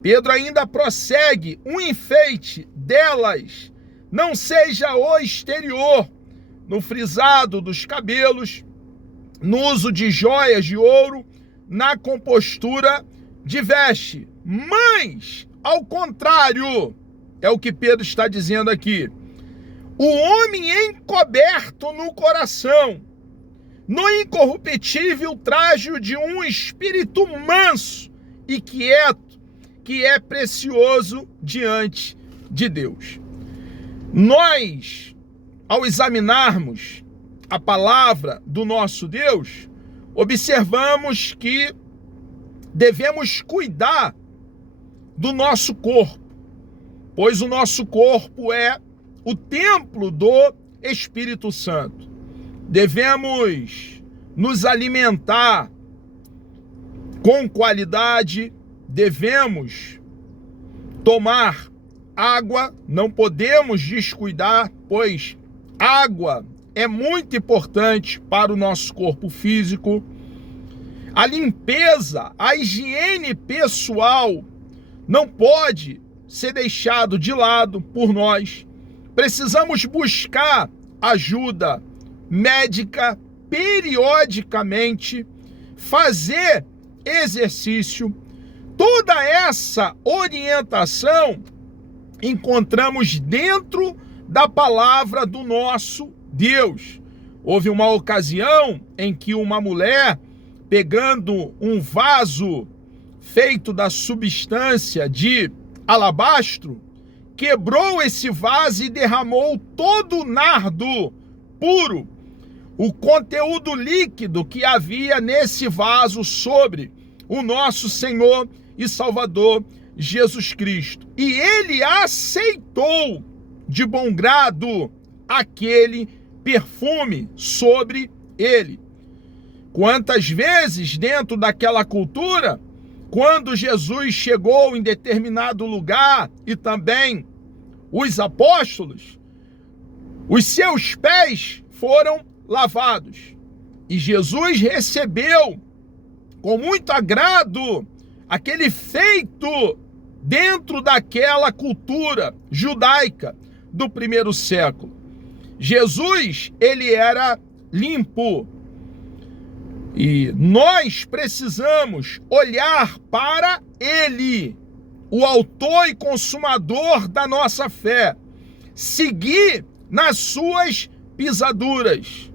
Pedro ainda prossegue: um enfeite delas não seja o exterior, no frisado dos cabelos, no uso de joias de ouro, na compostura de veste, mas, ao contrário, é o que Pedro está dizendo aqui, o homem encoberto no coração, no incorruptível traje de um espírito manso e quieto, que é precioso diante de Deus. Nós, ao examinarmos a palavra do nosso Deus, observamos que devemos cuidar do nosso corpo, pois o nosso corpo é o templo do Espírito Santo. Devemos nos alimentar com qualidade, devemos tomar água, não podemos descuidar, pois água é muito importante para o nosso corpo físico. A limpeza, a higiene pessoal não pode ser deixado de lado por nós. Precisamos buscar ajuda médica periodicamente, fazer exercício. Toda essa orientação encontramos dentro da palavra do nosso Deus. Houve uma ocasião em que uma mulher, pegando um vaso feito da substância de alabastro, quebrou esse vaso e derramou todo o nardo puro, o conteúdo líquido que havia nesse vaso sobre o nosso Senhor e Salvador Jesus Cristo. E ele aceitou de bom grado aquele perfume sobre ele. Quantas vezes dentro daquela cultura, quando Jesus chegou em determinado lugar e também os apóstolos, os seus pés foram lavados. E Jesus recebeu com muito agrado aquele feito dentro daquela cultura judaica do primeiro século. Jesus, ele era limpo. E nós precisamos olhar para ele, o autor e consumador da nossa fé, seguir nas suas pisaduras.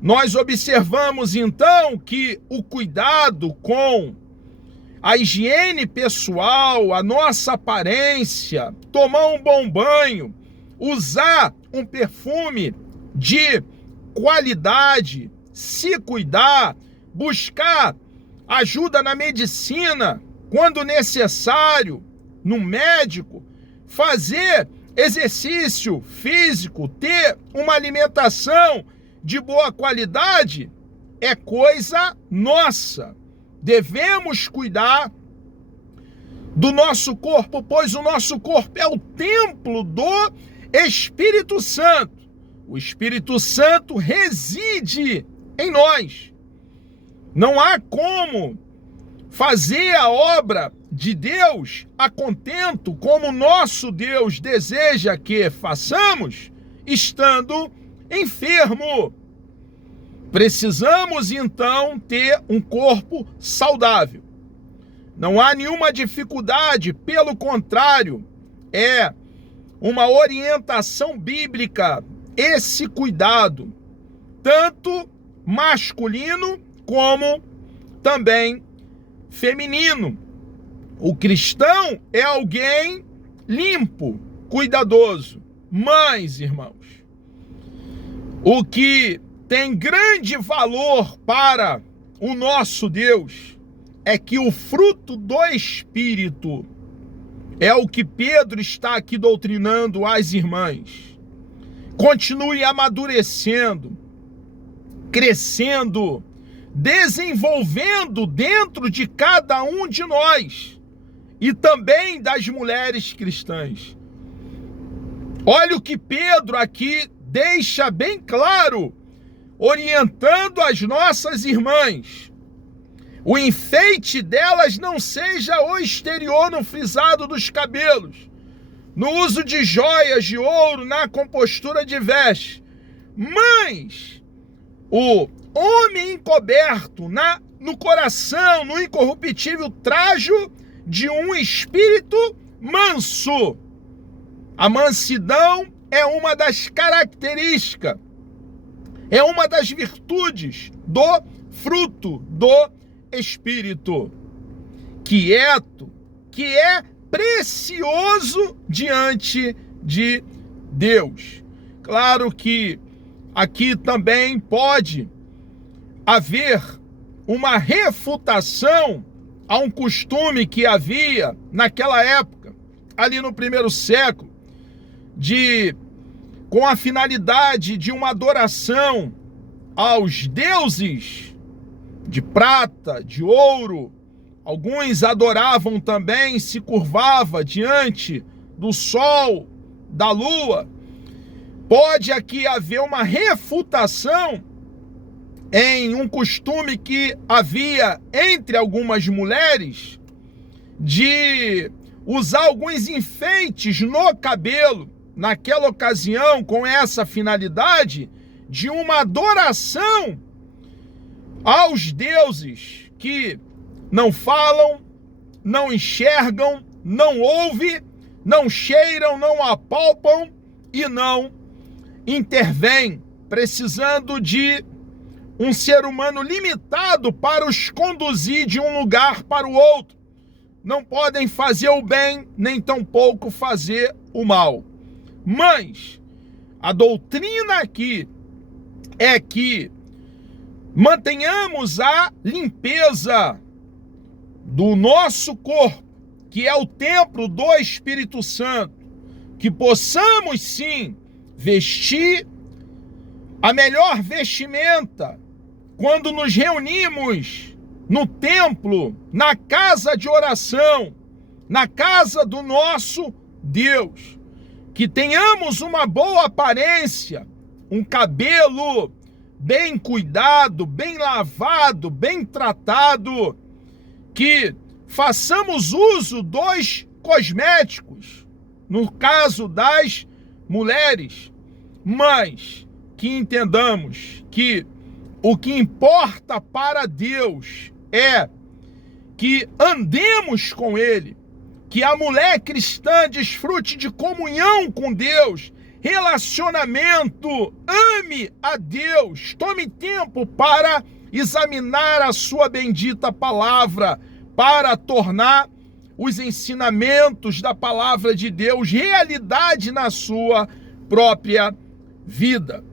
Nós observamos então que o cuidado com a higiene pessoal, a nossa aparência, tomar um bom banho, usar um perfume de qualidade, se cuidar, buscar ajuda na medicina, quando necessário, no médico, fazer exercício físico, ter uma alimentação de boa qualidade, é coisa nossa. Devemos cuidar do nosso corpo, pois o nosso corpo é o templo do Espírito Santo. O Espírito Santo reside em nós. Não há como fazer a obra de Deus a contento, como nosso Deus deseja que façamos, estando enfermo. Precisamos então ter um corpo saudável. Não há nenhuma dificuldade, pelo contrário, é uma orientação bíblica esse cuidado, tanto masculino como também feminino. O cristão é alguém limpo, cuidadoso. Mas, irmãos, o que tem grande valor para o nosso Deus é que o fruto do Espírito é o que Pedro está aqui doutrinando às irmãs. Continue amadurecendo, crescendo, desenvolvendo dentro de cada um de nós e também das mulheres cristãs. Olha o que Pedro aqui deixa bem claro, orientando as nossas irmãs. o enfeite delas não seja o exterior no frisado dos cabelos, no uso de joias de ouro, na compostura de vestes, mas o homem encoberto no coração, no incorruptível trajo de um espírito manso. A mansidão é uma das características, é uma das virtudes do fruto do Espírito. Quieto, que é precioso diante de Deus. Claro que aqui também pode haver uma refutação a um costume que havia naquela época, ali no primeiro século, com a finalidade de uma adoração aos deuses de prata, de ouro. Alguns adoravam também, se curvava diante do sol, da lua. Pode aqui haver uma refutação em um costume que havia entre algumas mulheres de usar alguns enfeites no cabelo, naquela ocasião, com essa finalidade de uma adoração aos deuses que não falam, não enxergam, não ouvem, não cheiram, não apalpam e não intervêm, precisando de um ser humano limitado para os conduzir de um lugar para o outro. Não podem fazer o bem, nem tampouco fazer o mal. Mas a doutrina aqui é que mantenhamos a limpeza do nosso corpo, que é o templo do Espírito Santo, que possamos sim vestir a melhor vestimenta quando nos reunimos no templo, na casa de oração, na casa do nosso Deus. Que tenhamos uma boa aparência, um cabelo bem cuidado, bem lavado, bem tratado, que façamos uso dos cosméticos, no caso das mulheres, mas que entendamos que o que importa para Deus é que andemos com Ele, que a mulher cristã desfrute de comunhão com Deus, relacionamento, ame a Deus, tome tempo para examinar a sua bendita palavra, para tornar os ensinamentos da palavra de Deus realidade na sua própria vida.